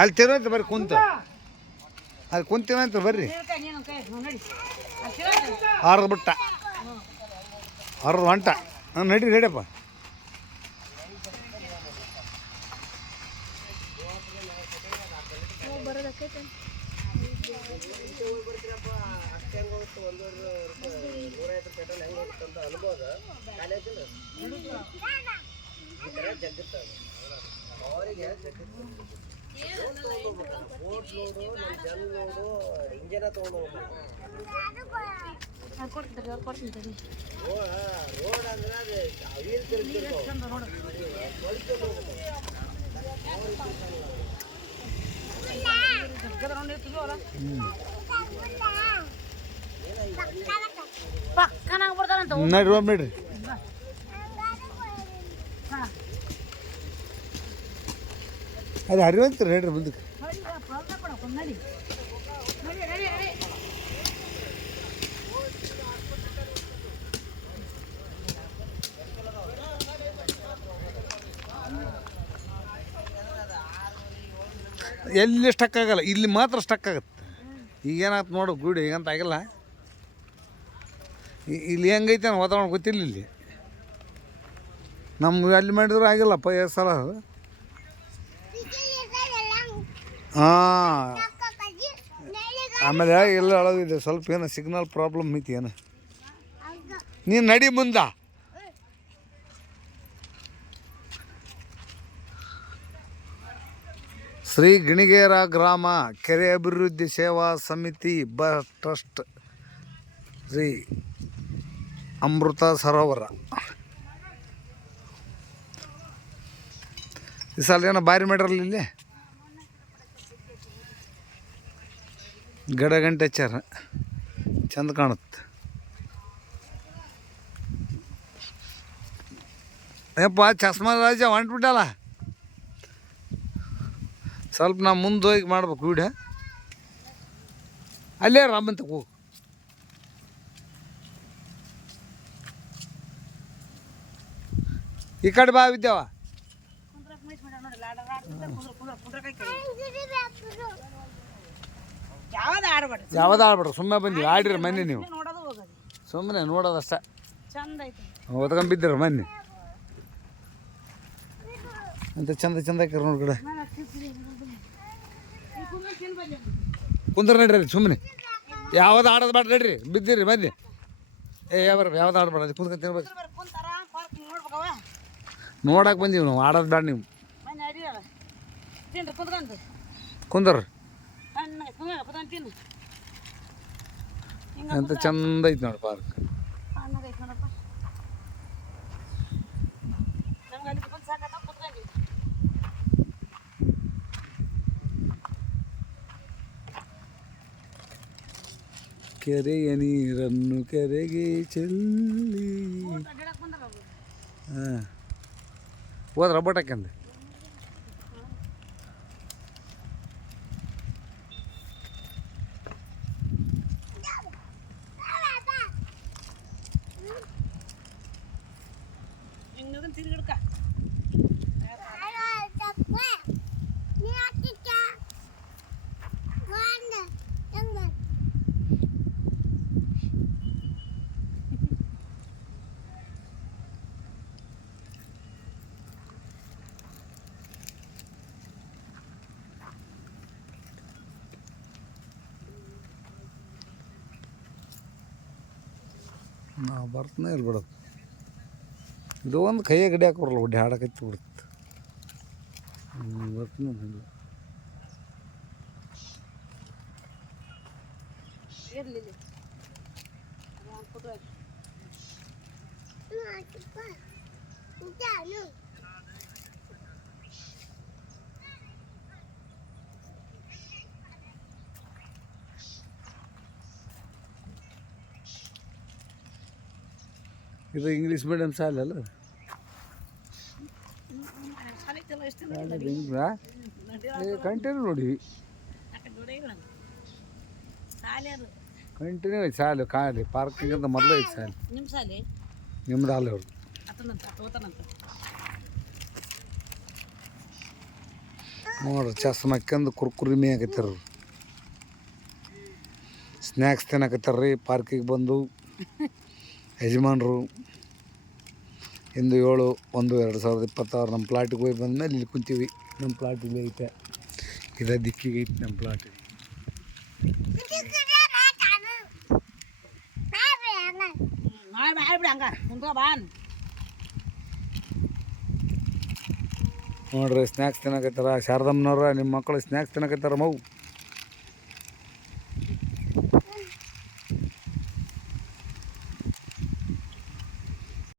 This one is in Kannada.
ಅಲ್ಲಿ ತಿರುವಂತ ಬರ್ರಿ ಕುಂತ ಅಲ್ಲಿ ಕುಂತೀವಂತ ಬರ್ರಿ ಅರ್ಧ ಬಿಟ್ಟ ಅರ್ಧ ಹೊಂಟ ನಡಿ ನಡಿಯಪ್ಪ ನಡ್ರಿ ನಡ್ರಿ ಅದು ಹರಿವಂತೀರಿ ಹೇಳ್ರಿ ಮುಂದಕ್ಕೆ ಎಲ್ಲಿ ಸ್ಟಕ್ ಆಗಲ್ಲ, ಇಲ್ಲಿ ಮಾತ್ರ ಸ್ಟಕ್ ಆಗುತ್ತೆ. ಈಗೇನಾಯ್ತು ನೋಡು ಗೂಡಿ ಈಗಂತ ಆಗಿಲ್ಲ. ಇಲ್ಲಿ ಹೆಂಗೈತೆ ವಾತಾವರಣ ಗೊತ್ತಿಲ್ಲ. ಇಲ್ಲಿ ನಮ್ಮ ಅಲ್ಲಿ ಮಾಡಿದ್ರು ಆಗಿಲ್ಲಪ್ಪ ಎಷ್ಟು ಸಲ. ಹಾಂ ಆಮೇಲೆ ಎಲ್ಲ ಅಳವಿದೆ, ಸ್ವಲ್ಪ ಏನೋ ಸಿಗ್ನಲ್ ಪ್ರಾಬ್ಲಮ್ ಐತಿ ಏನು. ನೀನು ನಡಿ ಮುಂದ. ಶ್ರೀ ಗಿಣಿಗೇರ ಗ್ರಾಮ ಕೆರೆ ಅಭಿವೃದ್ಧಿ ಸೇವಾ ಸಮಿತಿ ಟ್ರಸ್ಟ್ ಶ್ರೀ ಅಮೃತ ಸರೋವರ. ಈ ಸಲ ಏನೋ ಭಾರಿ ಮಾಡ್ರಲ್ಲ ಇಲ್ಲಿ ಗಂಟೆ ಹಚ್ಚಾರ, ಚಂದ ಕಾಣುತ್ತೆ. ಯಪ್ಪ ಚಸ್ಮಾ ರಾಜ ಹೊಂಟ್ಬಿಟ್ಟಲ್ಲ. ಸ್ವಲ್ಪ ನಾ ಮುಂದೆ ಹೋಗಿ ಮಾಡ್ಬೇಕು ವಿಡಿಯೋ. ಅಲ್ಲೇ ರಾಮಂತ ಹೋಗು. ಈ ಕಡೆ ಬಾ ವಿದ್ಯಾವ. ಯಾವ್ದು ಆಡ್ಬೇಡ್ರಿ, ಸುಮ್ಮನೆ ಬಂದಿವಿ ಆಡಿರಿ ಮೊನ್ನೆ. ನೀವು ಸುಮ್ಮನೆ ನೋಡೋದಷ್ಟ ಓದ್ಕೊಂಡ್ ಮೊನ್ನೆ ಅಂತ ಚಂದ ಚಂದ ಹಾಕ್ಯಾರ ನೋಡಿ ಕಡೆ. ಕುಂದ್ರ ನಡ್ರಿ ಸುಮ್ಮನೆ, ಯಾವ್ದು ಆಡೋದು ಬೇಡ ನಡ್ರಿ, ಬಿದ್ದಿರಿ ಬನ್ನಿ. ಯಾವ್ದು ಆಡ್ಬೇಡ, ಕುಂದ್ಕೊಂಡು ತಿನ್ಬೇಕು. ನೋಡಕ್ಕೆ ಬಂದೀವಿ ನಾವು, ಆಡೋದು ಬೇಡ. ನೀವು ಕುಂದ್ರ ಅಂತ ಚಂದ ಐತಿ ನೋಡಿ ಪಾರ್ಕ್. ಕೆರೆಯ ನೀರನ್ನು ಕೆರೆಗೆ ಚೆಲ್ಲಿ ಹಾಂ ಹೋದ್ರ ಬಟ್ಟಕ್ಕಂದು. ನಾವು ಬರ್ತಾನೆ ಇರ್ಬಿಡೋದು. ಇದು ಒಂದು ಕೈಯ ಗಡಿ ಹಾಕಿ ಬರಲ್ಲ, ಒಡ್ಡಿ ಹಾಡಕತ್ತಿ ಬಿಡುತ್ತೆ. ಬರ್ತಾನೆ ಇದು ಇಂಗ್ಲೀಷ್ ಮೀಡಿಯಮ್ ಶಾಲೆ ಅಲ್ಲ. ಕಂಟಿನ್ಯೂ ನೋಡಿ, ಕಂಟಿನ್ಯೂ ಐತೆ ಶಾಲೆ. ಖಾಲಿ ಪಾರ್ಕಿಂಗ್ ಅಂತ ಮೊದಲು ಐತೆ ಶಾಲೆ. ನಿಮ್ದು ಅಲ್ಲ ಅವ್ರು ನೋಡ್ರಿ ಚಸ್ಮ ಹಾಕ್ಯಂದು ಕುರ್ಕುರಿ ಮೇಯಕತ್ತಾರ ಸ್ನ್ಯಾಕ್ಸ್ ತಿನ್ನಕತ್ತಾರ ರೀ ಪಾರ್ಕಿಗೆ ಬಂದು ಯಜಮಾನ್ರು. ಇಂದು 7/1/2026 ನಮ್ಮ ಪ್ಲಾಟಿಗೆ ಹೋಗಿ ಬಂದಮೇಲೆ ಇಲ್ಲಿ ಕುಂತೀವಿ. ನಮ್ಮ ಪ್ಲಾಟ್ ಇಲ್ಲಿ ಐತೆ, ಇದೇ ದಿಕ್ಕಿಗೆ ಐತೆ ನಮ್ಮ ಪ್ಲಾಟ್. ನೋಡ್ರಿ ಸ್ನ್ಯಾಕ್ಸ್ ತಿನ್ನಕತ್ತಾರ. ಶಾರದಮ್ಮನವ್ರ ನಿಮ್ಮ ಮಕ್ಕಳು ಸ್ನ್ಯಾಕ್ಸ್ ತಿನ್ನಕತ್ತಾರ ಮಗು.